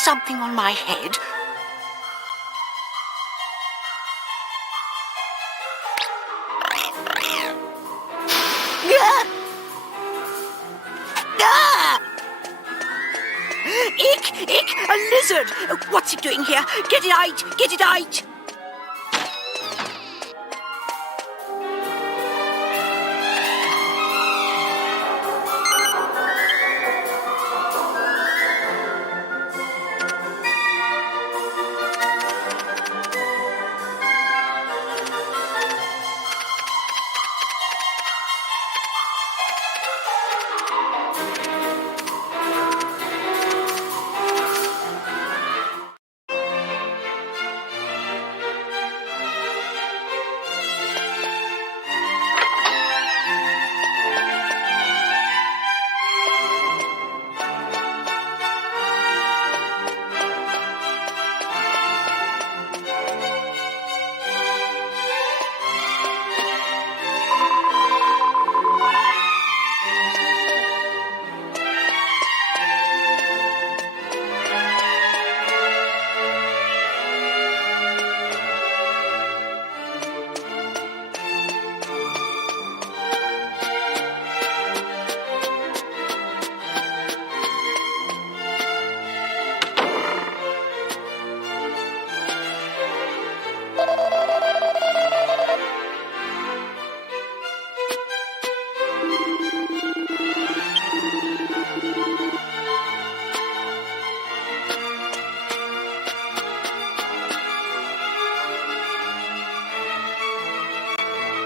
something on my head? Ah! Ah! Ick! A lizard! What's it doing here? Get it out! Get it out!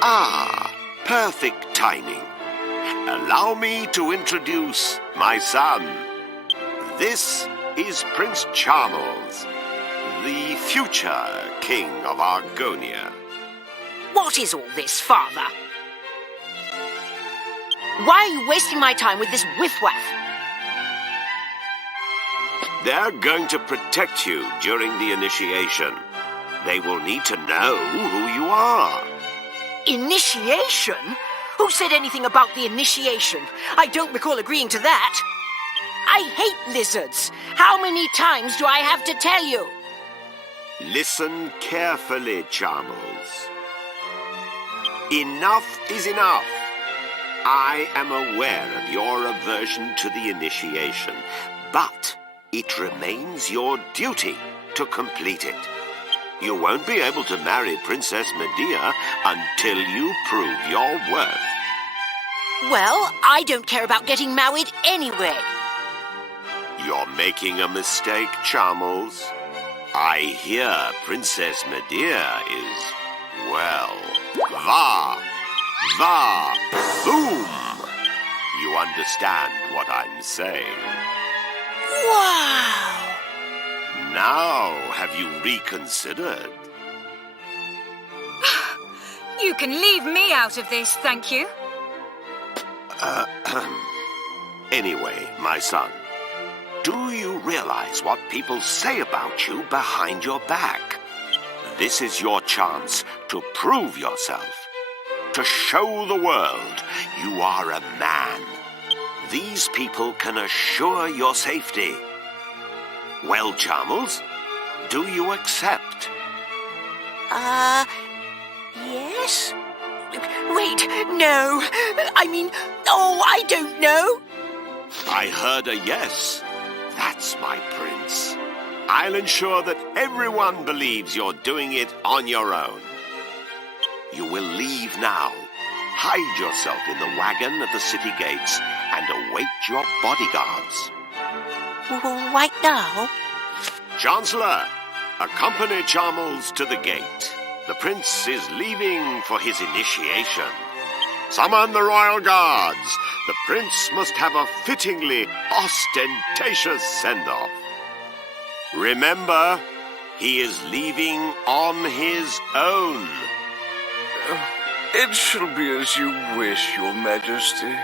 Ah, perfect timing. Allow me to introduce my son. This is Prince Charles, the future King of Argonia. What is all this, Father? Why are you wasting my time with this whiff-waff? They're going to protect you during the initiation. They will need to know who you are. Initiation? Who said anything about the initiation? I don't recall agreeing to that. I hate lizards. How many times do I have to tell you? Listen carefully, Charles. Enough is enough. I am aware of your aversion to the initiation, but it remains your duty to complete it. You won't be able to marry Princess Medea until you prove your worth. Well, I don't care about getting married anyway. You're making a mistake, Charles. I hear Princess Medea is, well, boom! You understand what I'm saying. Wow! Now, have you reconsidered? You can leave me out of this, thank you. Anyway, my son, do you realize what people say about you behind your back? This is your chance to prove yourself, to show the world you are a man. These people can assure your safety. Well, Charles, do you accept? Yes? Wait, no. I don't know. I heard a yes. That's my prince. I'll ensure that everyone believes you're doing it on your own. You will leave now. Hide yourself in the wagon at the city gates and await your bodyguards. Right now? Chancellor, accompany Charles to the gate. The prince is leaving for his initiation. Summon the royal guards. The prince must have a fittingly ostentatious send-off. Remember, he is leaving on his own. It shall be as you wish, Your Majesty.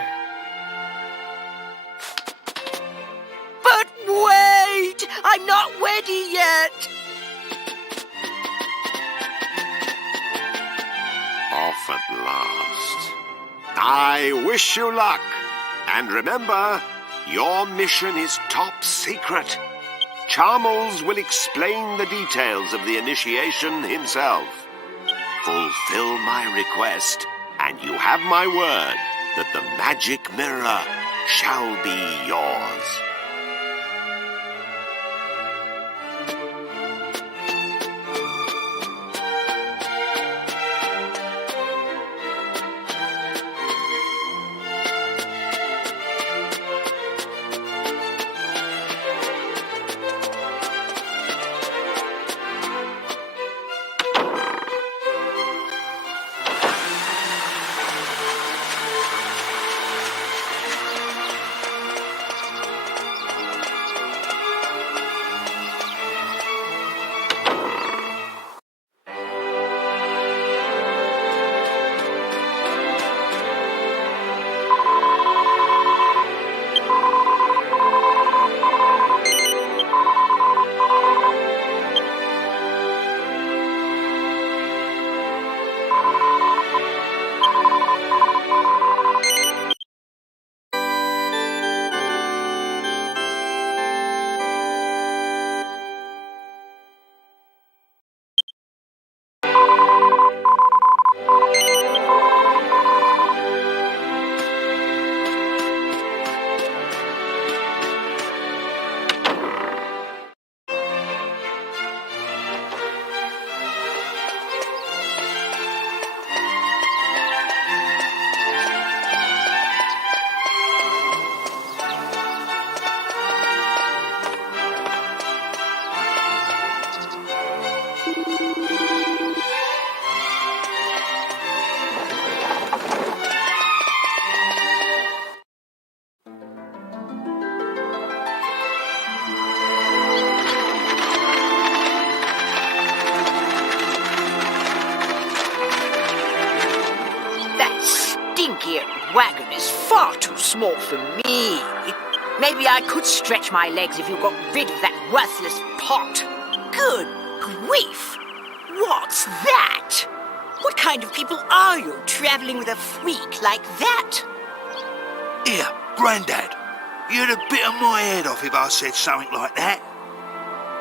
But wait! I'm not ready yet! Off at last. I wish you luck. And remember, your mission is top secret. Charmels will explain the details of the initiation himself. Fulfill my request, and you have my word that the magic mirror shall be yours. Wagon is far too small for me. Maybe I could stretch my legs if you got rid of that worthless pot. Good grief! What's that? What kind of people are you, traveling with a freak like that? Here, Grandad, you'd have bitten my head off if I said something like that.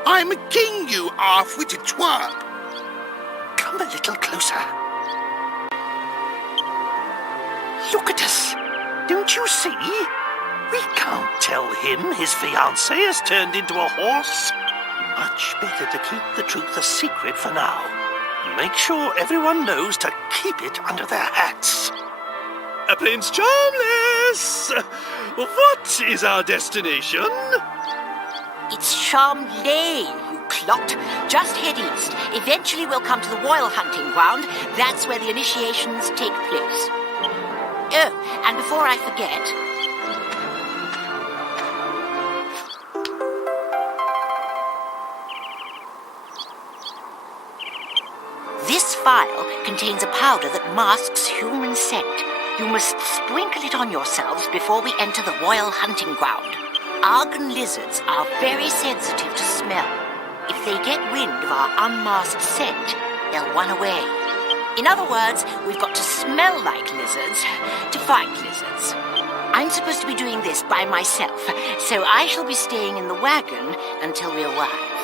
I'm a king, you half-witted twerp. Come a little closer. Look at us. Don't you see? We can't tell him his fiancée has turned into a horse. Much better to keep the truth a secret for now. Make sure everyone knows to keep it under their hats. Prince Charmless! What is our destination? It's Charmley, you clot. Just head east. Eventually we'll come to the royal hunting ground. That's where the initiations take place. Oh, and before I forget... This vial contains a powder that masks human scent. You must sprinkle it on yourselves before we enter the royal hunting ground. Argon lizards are very sensitive to smell. If they get wind of our unmasked scent, they'll run away. In other words, we've got to smell like lizards to find lizards. I'm supposed to be doing this by myself, so I shall be staying in the wagon until we arrive.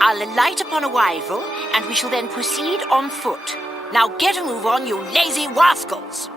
I'll alight upon arrival, and we shall then proceed on foot. Now get a move on, you lazy rascals!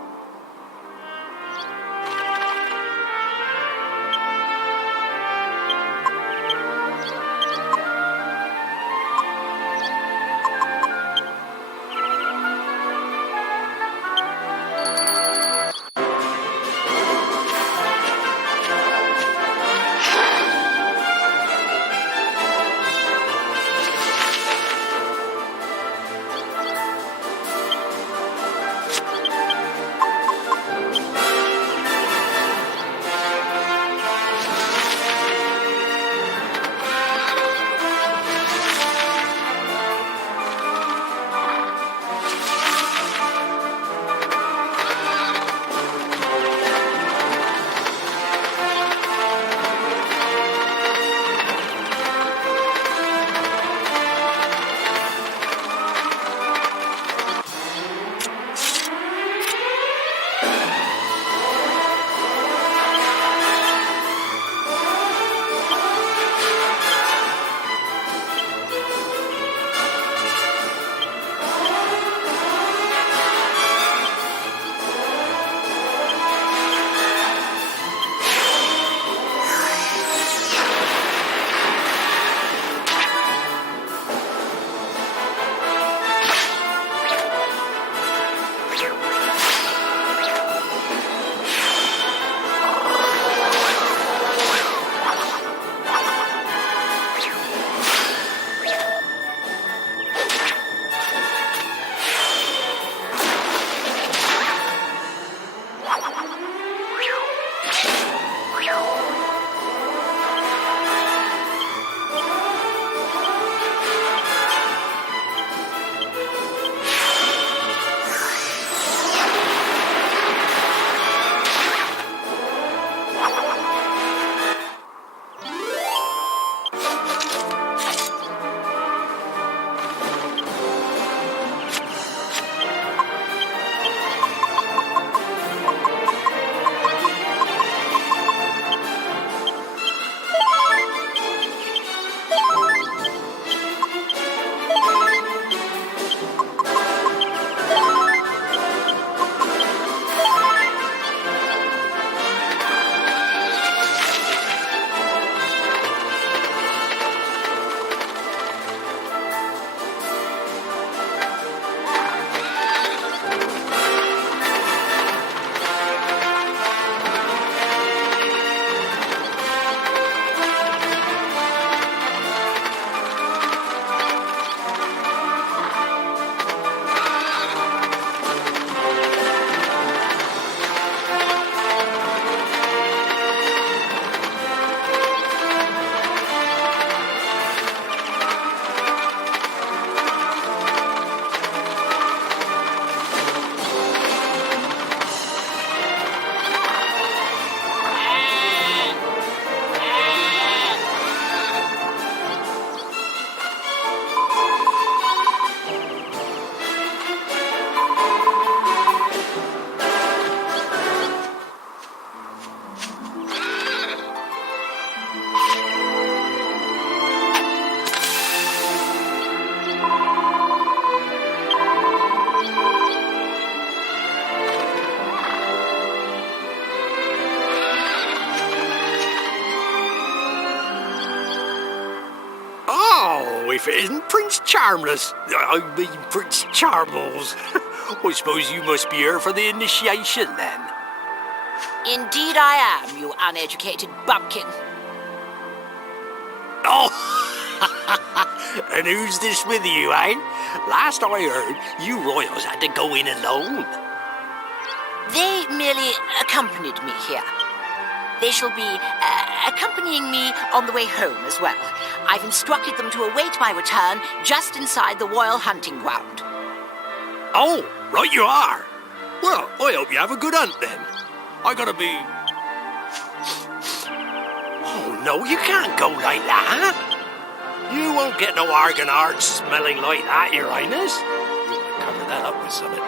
if it isn't Prince Charmless. I mean, Prince Charmles. I suppose you must be here for the initiation, then. Indeed I am, you uneducated bumpkin. Oh! And who's this with you, eh? Last I heard, you royals had to go in alone. They merely accompanied me here. They shall be accompanying me on the way home as well. I've instructed them to await my return just inside the royal hunting ground. Oh, right you are. Well, I hope you have a good hunt, then. I gotta be... Oh, no, you can't go like that. You won't get no argan art smelling like that, Your Highness. You want to cover that up with something.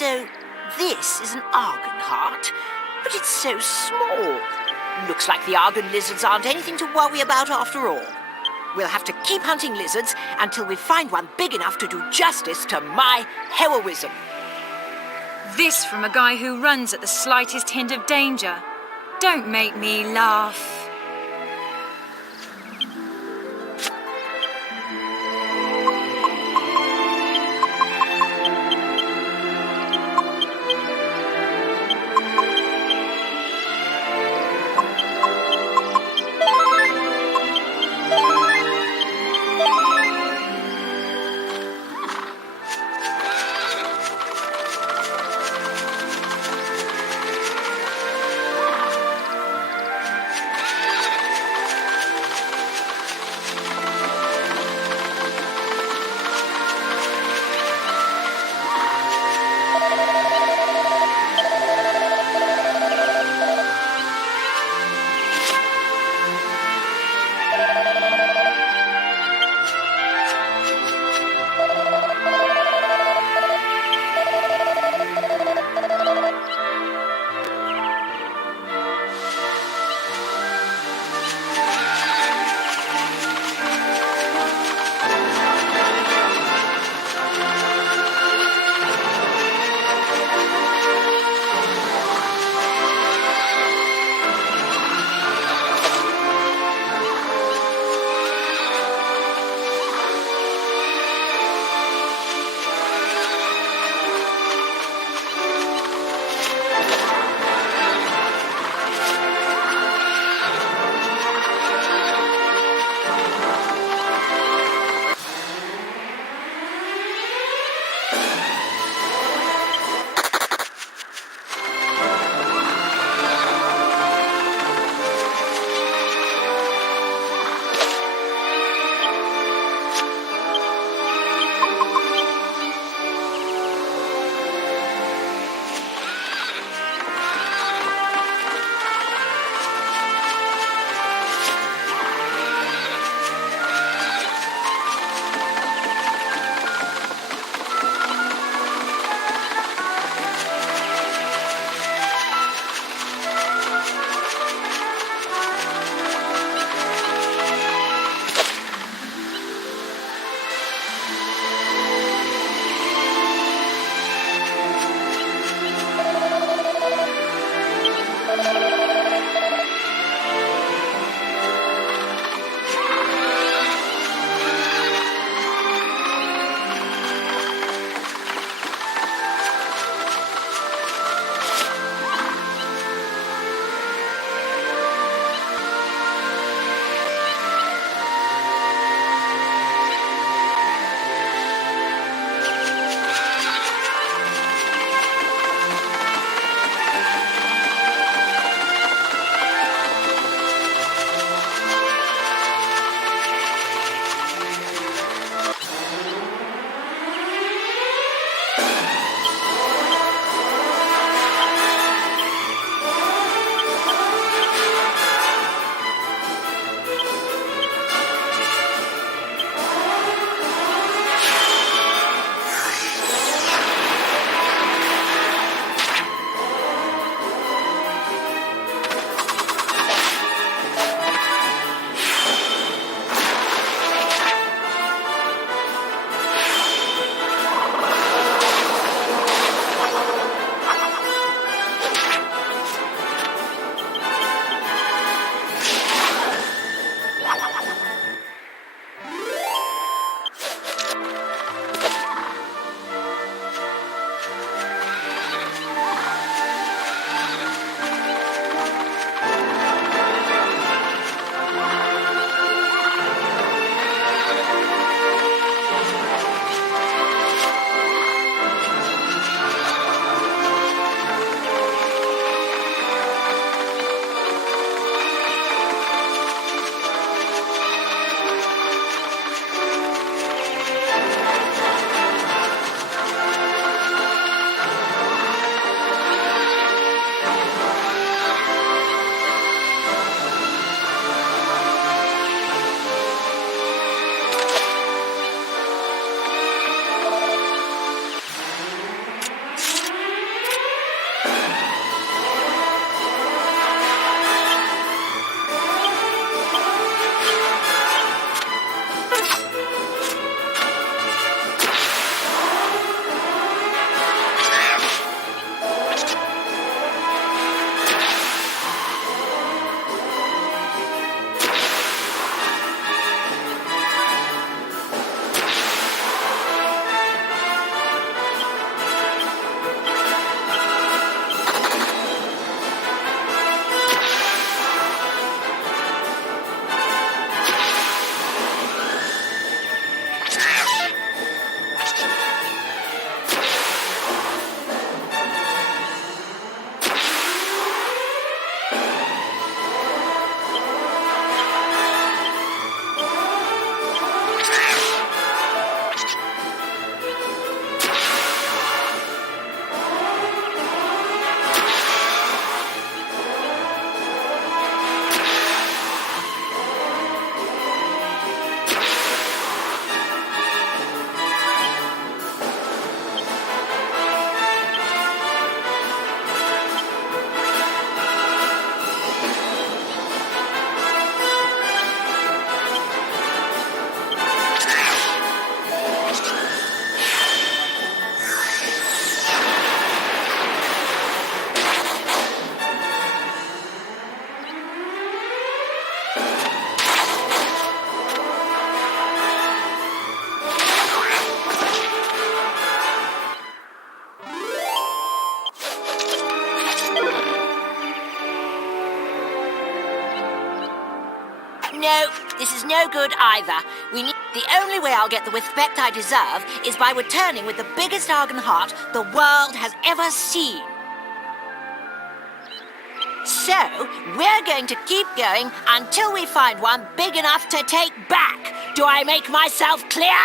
So, this is an Argon heart, but it's so small. Looks like the Argon lizards aren't anything to worry about after all. We'll have to keep hunting lizards until we find one big enough to do justice to my heroism. This from a guy who runs at the slightest hint of danger. Don't make me laugh. no good either. The only way I'll get the respect I deserve is by returning with the biggest Argon heart the world has ever seen. So, we're going to keep going until we find one big enough to take back. Do I make myself clear?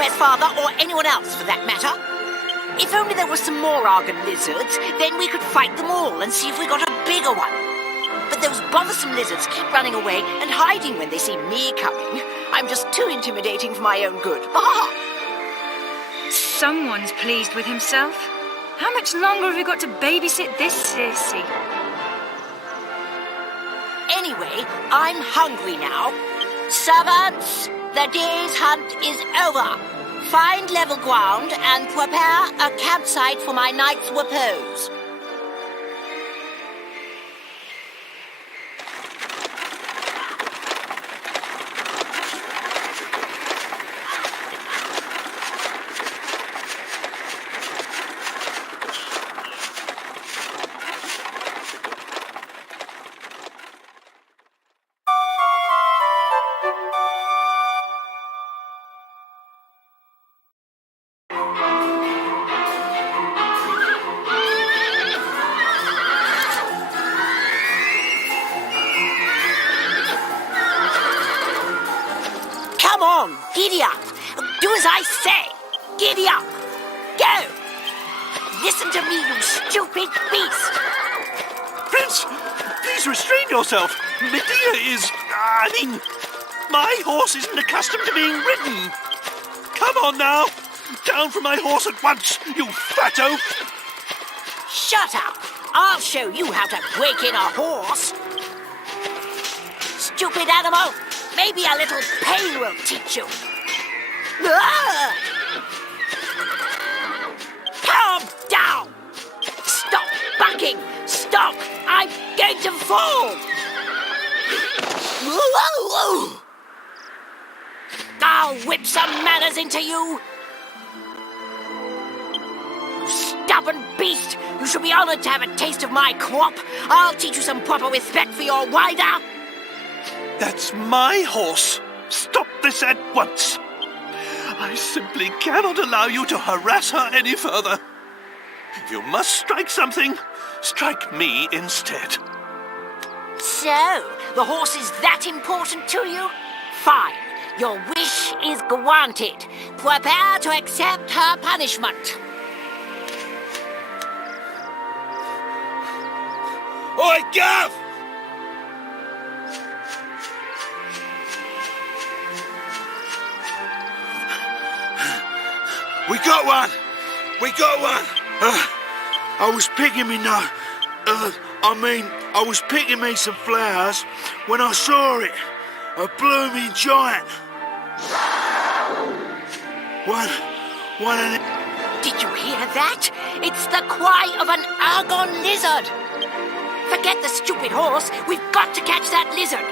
Quest Father, or anyone else for that matter. If only there were some more Argon lizards, then we could fight them all and see if we got a bigger one. But those bothersome lizards keep running away and hiding when they see me coming. I'm just too intimidating for my own good. Someone's pleased with himself. How much longer have we got to babysit this sissy? Anyway, I'm hungry now. Servants, the day's hunt is over. Find level ground and prepare a campsite for my night's repose. Come on, giddy up. Do as I say. Giddy up. Go. Listen to me, you stupid beast. Prince, please restrain yourself. Medea is... my horse isn't accustomed to being ridden. Come on now. Down from my horse at once, you fat oaf. Shut up. I'll show you how to break in a horse. Stupid animal. Maybe a little pain will teach you. Ah! Calm down. Stop bucking. Stop. I'm going to fall. I'll whip some manners into you. You stubborn beast. You should be honored to have a taste of my crop. I'll teach you some proper respect for your rider. That's my horse. Stop this at once. I simply cannot allow you to harass her any further. If you must strike something, strike me instead. So, the horse is that important to you? Fine. Your wish is granted. Prepare to accept her punishment. Oi, Gav! We got one! We got one! I was picking me I was picking me some flowers when I saw it. A blooming giant. One of them. Did you hear that? It's the cry of an Argon lizard. Forget the stupid horse. We've got to catch that lizard.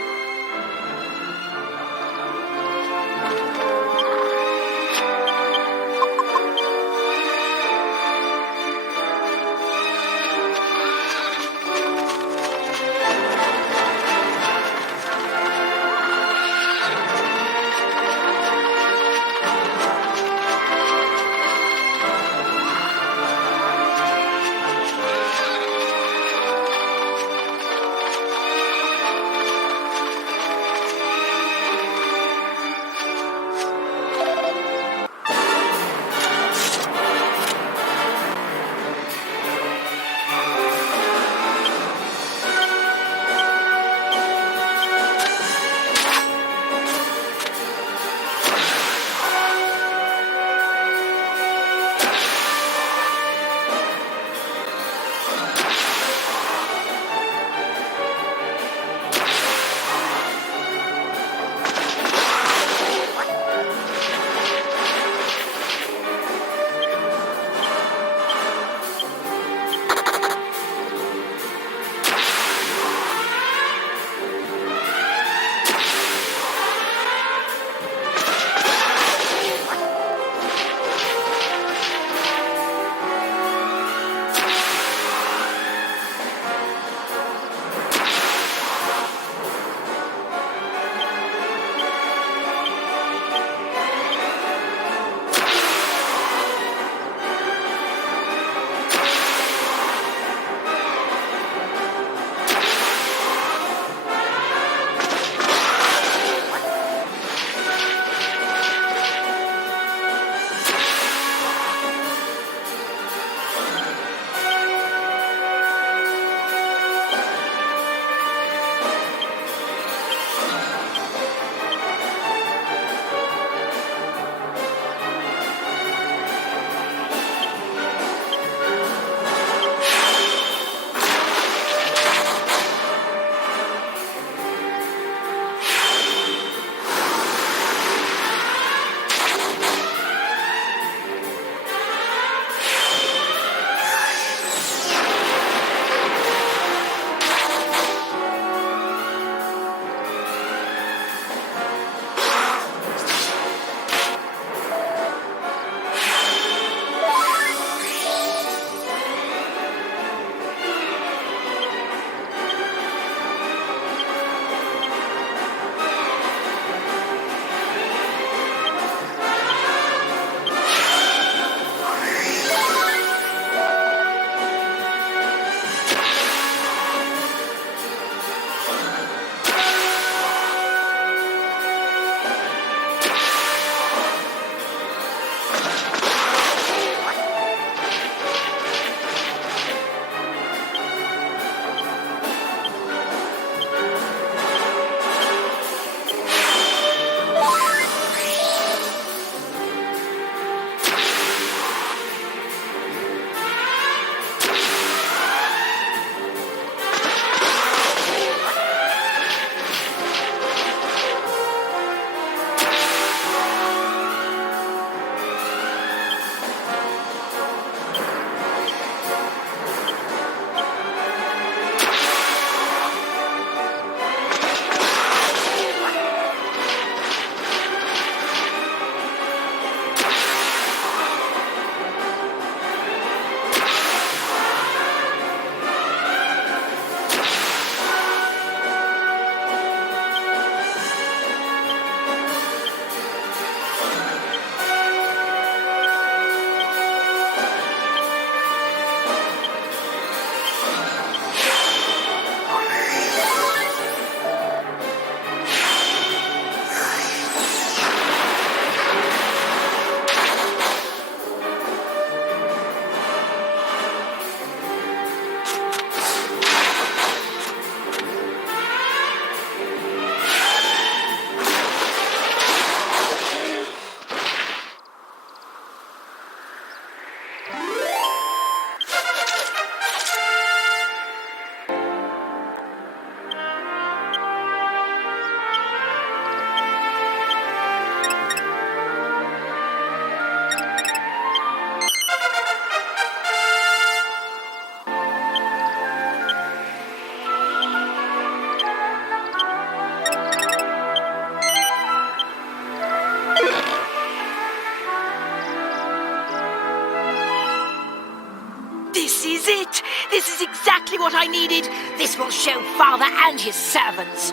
This is it. This is exactly what I needed. This will show Father and his servants.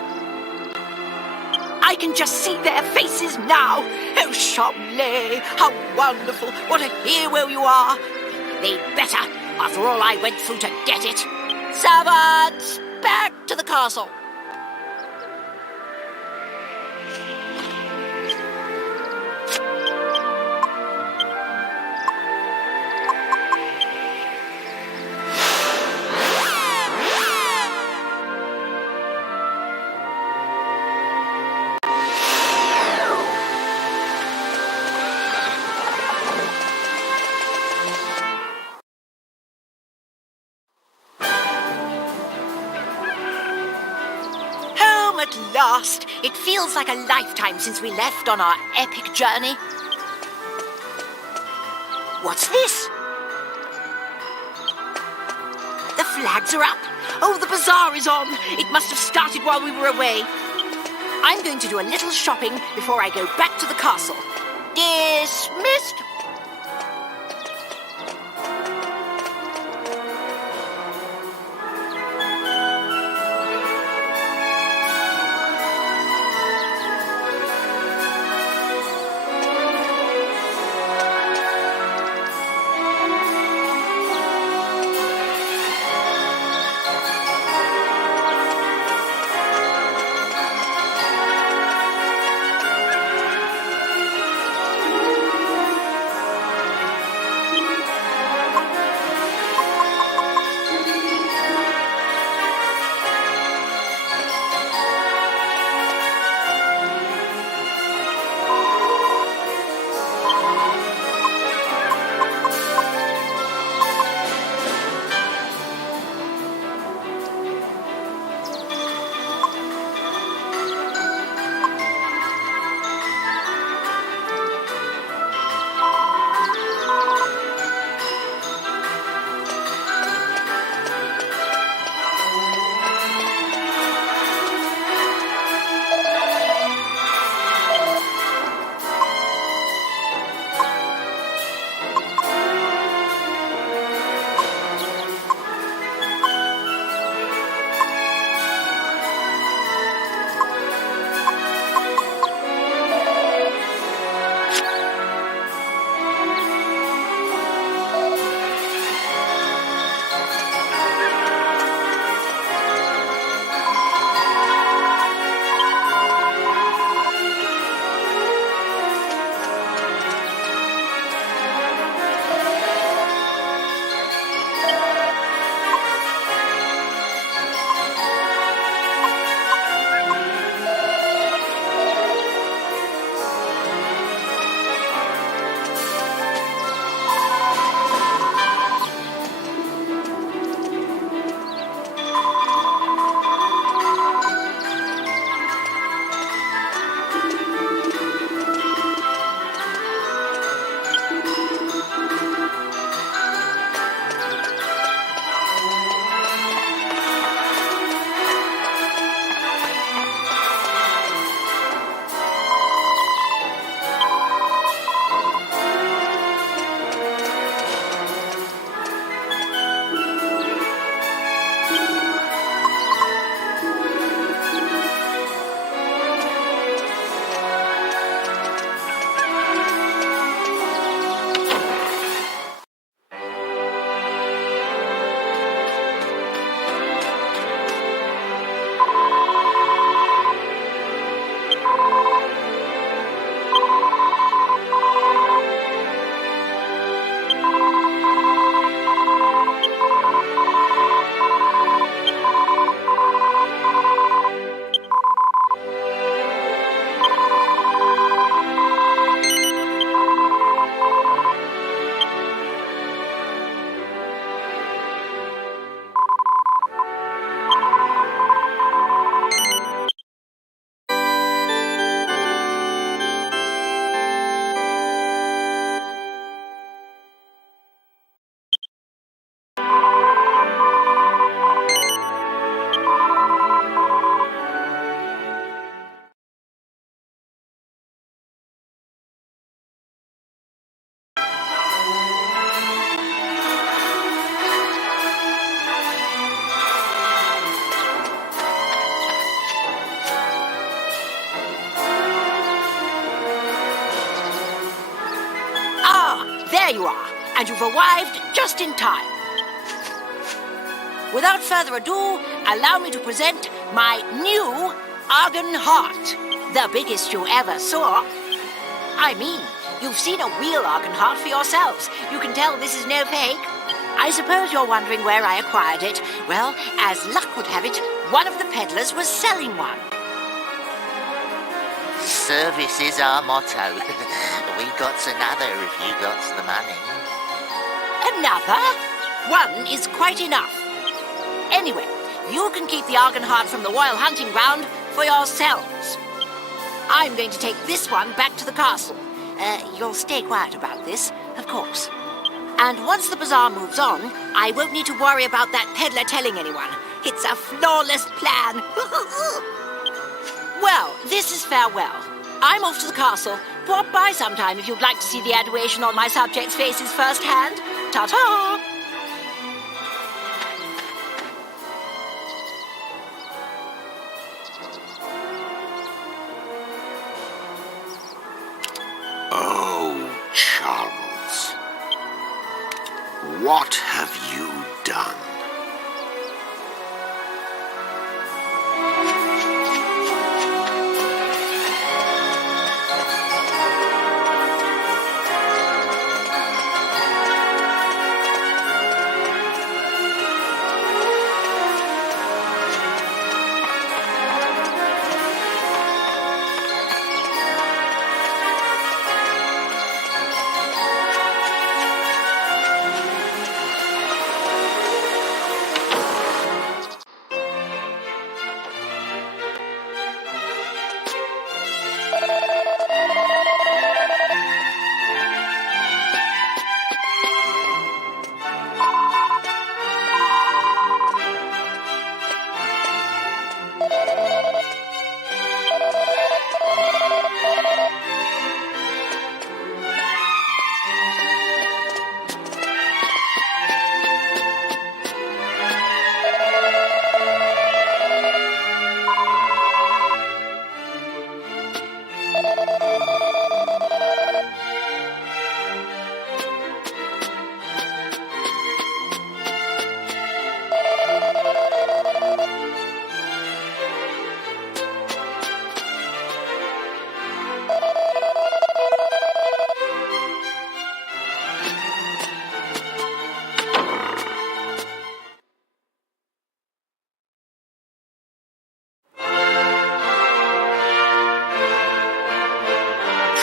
I can just see their faces now. Oh, Chomley, how wonderful. What a hero you are. They'd better, after all I went through to get it. Servants, back to the castle. At last! It feels like a lifetime since we left on our epic journey. What's this? The flags are up. Oh, the bazaar is on. It must have started while we were away. I'm going to do a little shopping before I go back to the castle. Dismissed. you are, and you've arrived just in time. Without further ado, allow me to present my new Argon Heart, the biggest you ever saw. I mean, you've seen a real Argon Heart for yourselves. You can tell this is no fake. I suppose you're wondering where I acquired it. Well, as luck would have it, one of the peddlers was selling one. Service is our motto. We got another if you got the money. Another? One is quite enough. Anyway, you can keep the Argon Heart from the Royal Hunting Ground for yourselves. I'm going to take this one back to the castle. You'll stay quiet about this, of course. And once the bazaar moves on, I won't need to worry about that peddler telling anyone. It's a flawless plan. Well, this is farewell. I'm off to the castle. Pop by sometime if you'd like to see the adoration on my subjects' faces firsthand. Ta-ta! Oh, Charles. What have you done?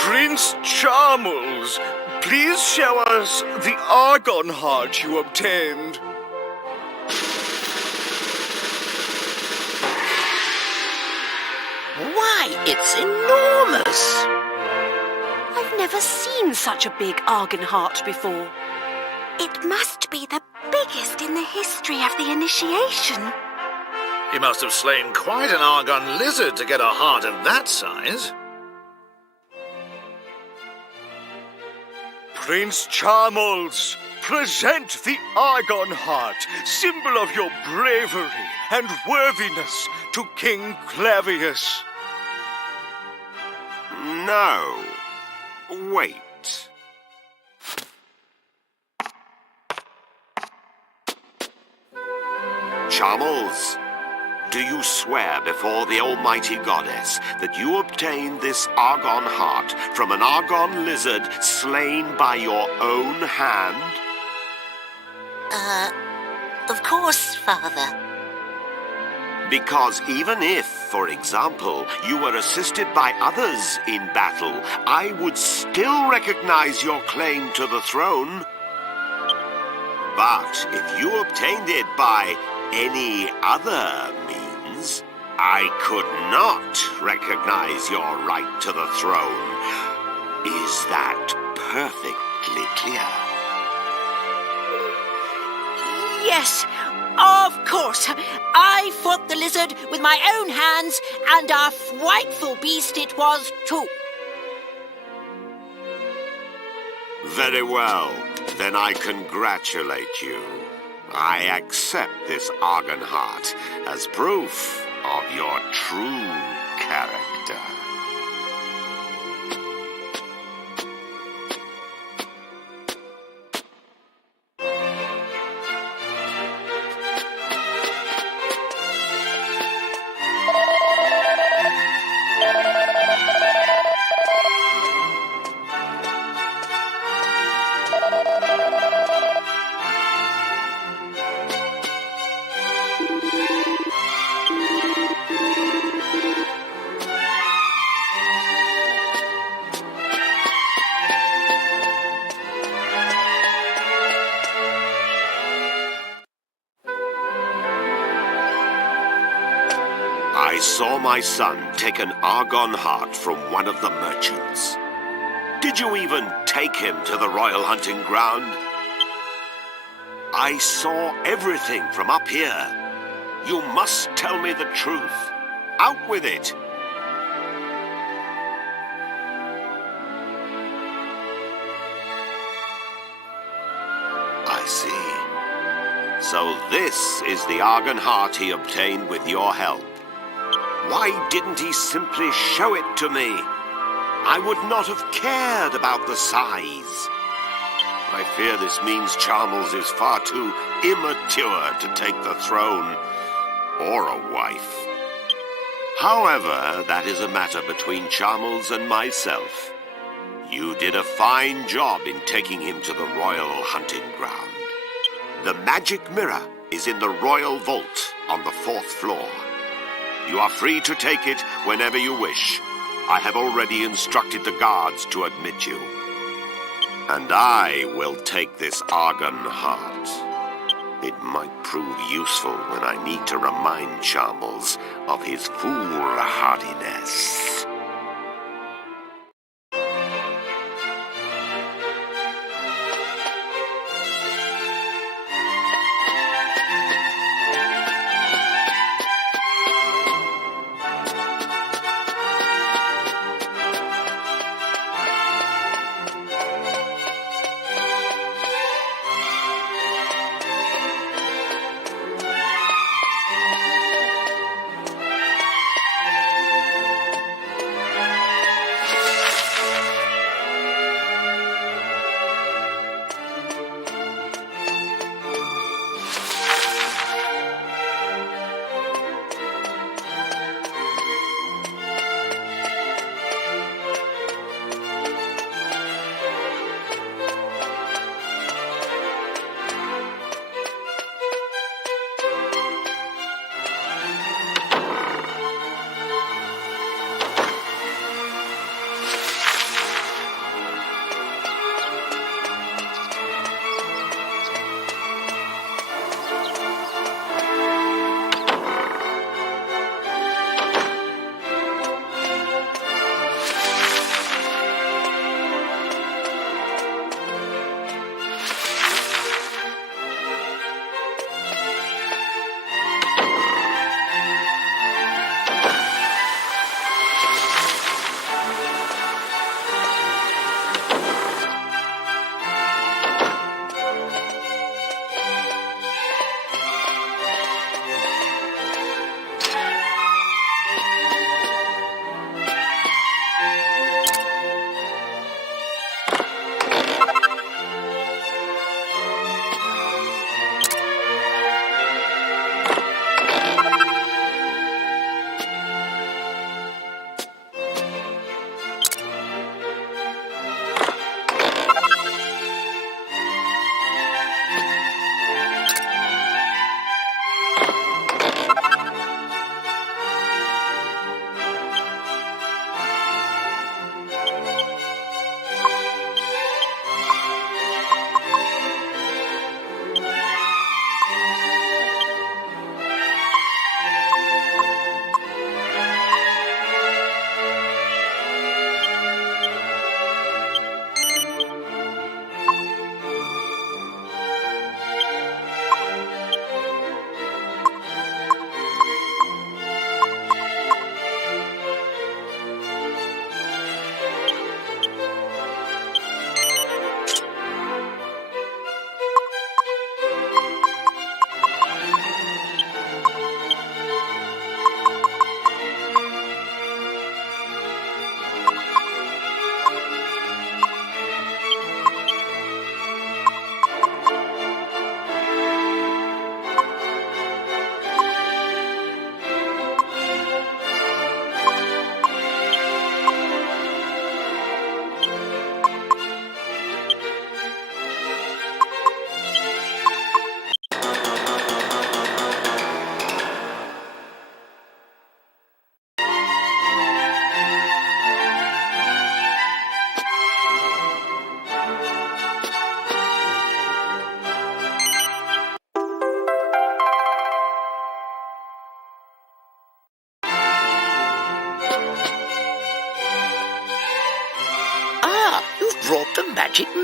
Prince Charles, please show us the Argon Heart you obtained. Why, it's enormous! I've never seen such a big Argon Heart before. It must be the biggest in the history of the initiation. He must have slain quite an Argon lizard to get a heart of that size. Prince Charles, present the Argon Heart, symbol of your bravery and worthiness, to King Clavius. No. Wait. Charles, do you swear before the Almighty Goddess that you obtained this Argon Heart from an Argon lizard slain by your own hand? Of course, Father. Because even if, for example, you were assisted by others in battle, I would still recognize your claim to the throne. But if you obtained it by any other means, I could not recognize your right to the throne. Is that perfectly clear? Yes, of course. I fought the lizard with my own hands, and a frightful beast it was, too. Very well. Then I congratulate you. I accept this Argon Heart as proof of your true character. I saw my son take an argon heart from one of the merchants. Did you even take him to the royal hunting ground? I saw everything from up here. You must tell me the truth. Out with it! I see. So this is the argon heart he obtained with your help. Why didn't he simply show it to me? I would not have cared about the size. I fear this means Charmles is far too immature to take the throne, or a wife. However, that is a matter between Charmles and myself. You did a fine job in taking him to the royal hunting ground. The magic mirror is in the royal vault on the 4th floor. You are free to take it whenever you wish. I have already instructed the guards to admit you. And I will take this argon heart. It might prove useful when I need to remind Charmles of his foolhardiness.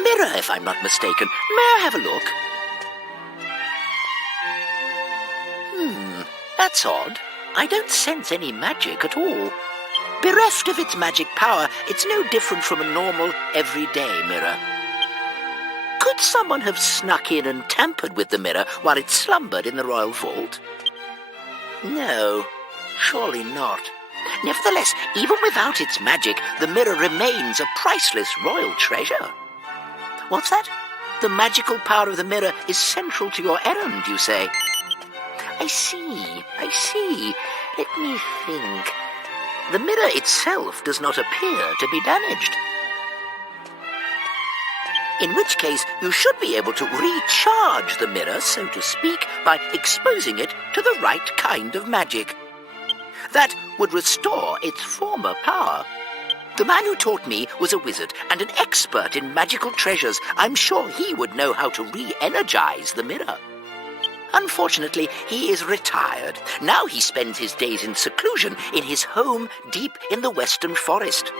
mirror, if I'm not mistaken. May I have a look? That's odd. I don't sense any magic at all. Bereft of its magic power, it's no different from a normal, everyday mirror. Could someone have snuck in and tampered with the mirror while it slumbered in the royal vault? No, surely not. Nevertheless, even without its magic, the mirror remains a priceless royal treasure. What's that? The magical power of the mirror is central to your errand, you say? I see. Let me think. The mirror itself does not appear to be damaged. In which case, you should be able to recharge the mirror, so to speak, by exposing it to the right kind of magic. That would restore its former power. The man who taught me was a wizard and an expert in magical treasures. I'm sure he would know how to re-energize the mirror. Unfortunately, he is retired. Now he spends his days in seclusion in his home deep in the western forest.